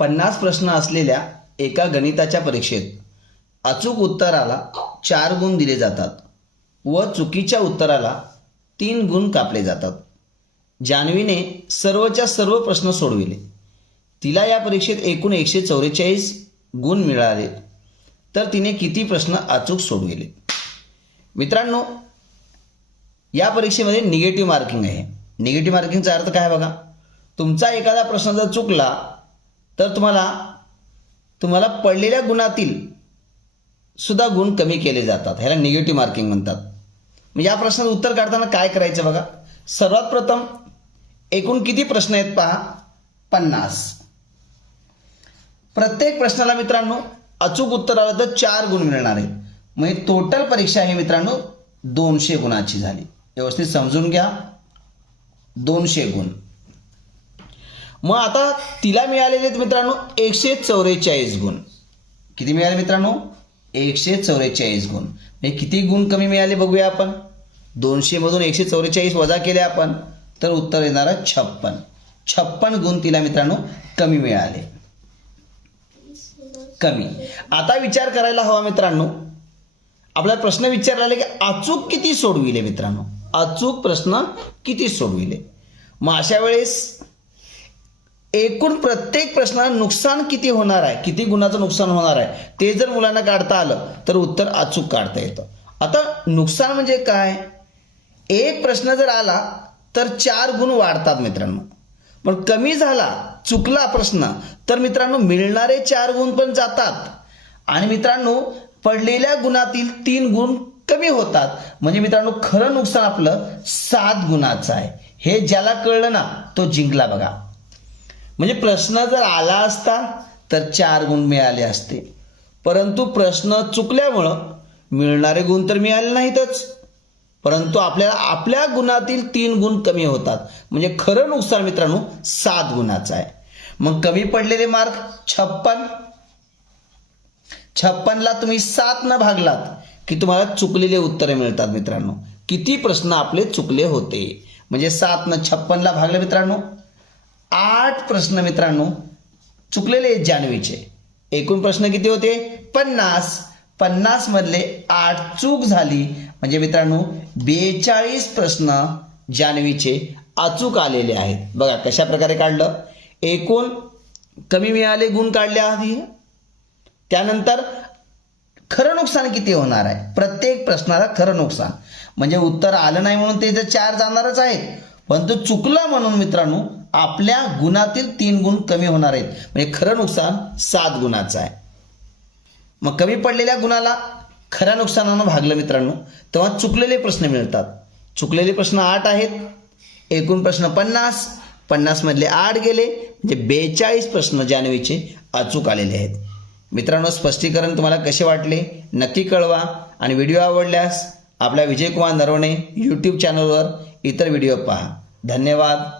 पन्नास प्रश्न असलेल्या एका गणिताच्या परीक्षेत अचूक उत्तराला चार गुण दिले जातात व चुकीच्या उत्तराला तीन गुण कापले जातात. जान्हवीने सर्वच्या सर्व प्रश्न सोडविले. तिला या परीक्षेत एकूण एकशे चौवेचाळीस गुण मिळाले. तर तिने किती प्रश्न अचूक सोडविले? मित्रांनो या परीक्षेमध्ये निगेटिव्ह मार्किंग आहे. निगेटिव्ह मार्किंगचा अर्थ काय बघा? तुमचा एखादा प्रश्न जर चुकला तर तुम्हाला तुम्हाला पडलेल्या गुणातील सुद्धा गुण कमी केले जातात. ह्याला निगेटिव्ह मार्किंग म्हणतात. मग या प्रश्नाचं उत्तर काढताना काय करायचं बघा? सर्वात प्रथम एकूण किती प्रश्न आहेत पहा? पन्नास. प्रत्येक प्रश्नाला मित्रांनो अचूक उत्तर आलं तर चार गुण मिळणार आहेत. म्हणजे टोटल परीक्षा ही मित्रांनो दोनशे गुणाची झाली. व्यवस्थित समजून घ्या. दोनशे गुण. मग आता तिला मिळालेले आहेत मित्रांनो एकशे चौवेचाळीस गुण. किती मिळाले मित्रांनो? एकशे चौवेचाळीस गुण. म्हणजे किती गुण कमी मिळाले बघूया आपण? दोनशेमधून एकशे चौवेचाळीस वजा केले आपण तर उत्तर येणार छप्पन. छप्पन गुण तिला मित्रांनो कमी मिळाले. कमी. आता विचार करायला हवा मित्रांनो. आपल्याला प्रश्न विचारला की अचूक किती सोडविले मित्रांनो? अचूक प्रश्न किती सोडविले? मग अशा वेळेस एकूण प्रत्येक प्रश्नाला नुकसान किती होणार आहे? किती गुणाचं नुकसान होणार आहे? ते जर मुलांना काढता आलं तर उत्तर अचूक काढता येतं. आता नुकसान म्हणजे काय? एक प्रश्न जर आला तर चार गुण वाढतात मित्रांनो. पण कमी झाला चुकला प्रश्न तर मित्रांनो मिळणारे चार गुण पण जातात. आणि मित्रांनो पडलेल्या गुणातील तीन गुण कमी होतात. म्हणजे मित्रांनो खरं नुकसान आपलं सात गुणाचं आहे. हे ज्याला कळलं ना तो जिंकला बघा. म्हणजे प्रश्न जर आला असता तर चार गुण मिळाले असते. परंतु प्रश्न चुकल्यामुळं मिळणारे गुण तर मिळाले नाहीतच. परंतु आपल्याला आपल्या गुणातील तीन गुण कमी होतात. म्हणजे खरं नुकसान मित्रांनो सात गुणाचं आहे. मग कमी पडलेले मार्क छप्पन. छप्पनला तुम्ही सात न भागलात की तुम्हाला चुकलेले उत्तरे मिळतात मित्रांनो. किती प्रश्न आपले चुकले होते. म्हणजे सात न छप्पनला भागले मित्रांनो आठ प्रश्न मित्रांनो चुकलेले आहेत जान्हवीचे. एकूण प्रश्न किती होते? पन्नास. पन्नास मधले आठ चूक झाली. म्हणजे मित्रांनो बेचाळीस प्रश्न जान्हवीचे अचूक आलेले आहेत. बघा कशा प्रकारे काढलं? एकूण कमी मिळाले गुण काढले आधी. त्यानंतर खरं नुकसान किती होणार आहे? प्रत्येक प्रश्नाला खरं नुकसान. म्हणजे उत्तर आलं नाही म्हणून ते तर चार जाणारच आहेत. परंतु चुकलं म्हणून मित्रांनो आपल्या गुणातील तीन गुण कमी होणार आहेत. म्हणजे खरं नुकसान सात गुणाचं आहे. मग कमी पडलेल्या गुणाला खऱ्या नुकसानानं भागलं मित्रांनो. तेव्हा चुकलेले प्रश्न मिळतात. चुकलेले प्रश्न आठ आहेत. एकूण प्रश्न पन्नास. पन्नासमधले आठ गेले. म्हणजे बेचाळीस प्रश्न जान्हवीचे अचूक आलेले आहेत. मित्रांनो स्पष्टीकरण तुम्हाला कसे वाटले? नक्की कळवा. आणि व्हिडिओ आवडल्यास आपल्या विजयकुमार नरवणे यूट्यूब चॅनलवर इतर व्हिडिओ पहा. धन्यवाद.